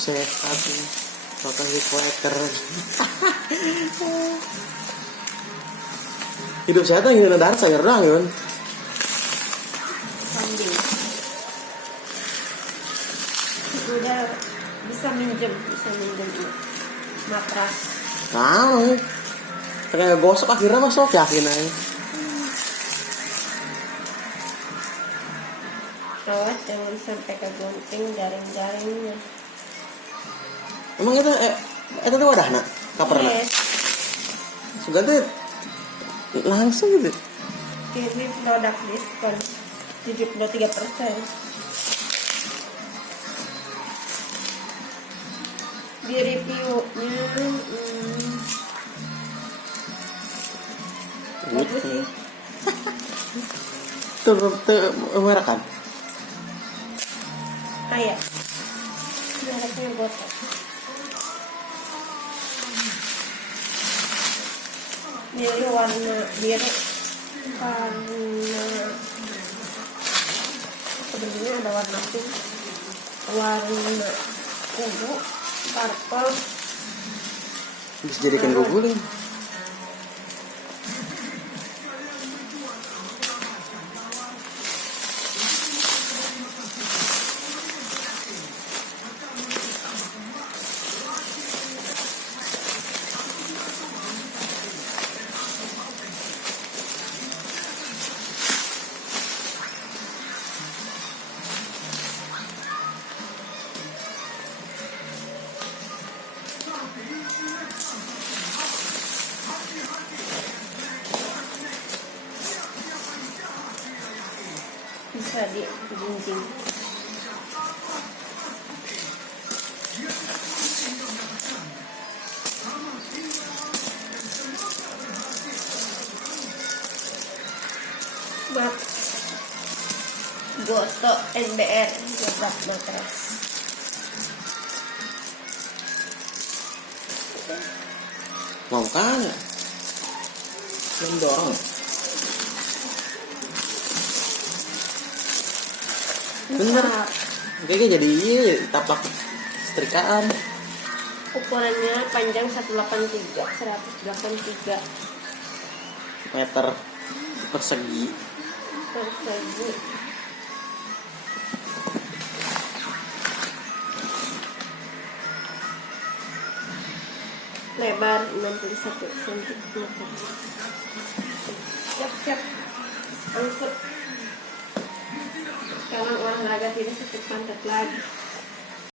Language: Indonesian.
sehat nih. Rotasi quaker. Hidup sehat tuh gimana darah sayur doang ya, Kambing. Udah bisa minjem matras. Nah, kayak gosok akhirnya masuk yakin aja. Awas jangan sampai kegunting jaring-jaringnya. Emang itu tuh wadahna kaperna. Yes. Sudah tuh langsung gitu. Ini produk diskon 73%. Di reviewnya bagus sih. Tuh merah kan? Kayak mereknya botak. Biru warna biru warna sebenarnya ada warna pink, warna ungu, purple. Bisa jadikan gue guling. Bisa digunting. Buat Goto NBR buat matras. Mau kan? Mendorong. Bener. Kayaknya jadi taplak setrikaan. Ukurannya panjang 183 Meter persegi. persegi. Lebar 61 cm. Siap angkut. Sekarang olahraga tidak sakit pantat lagi.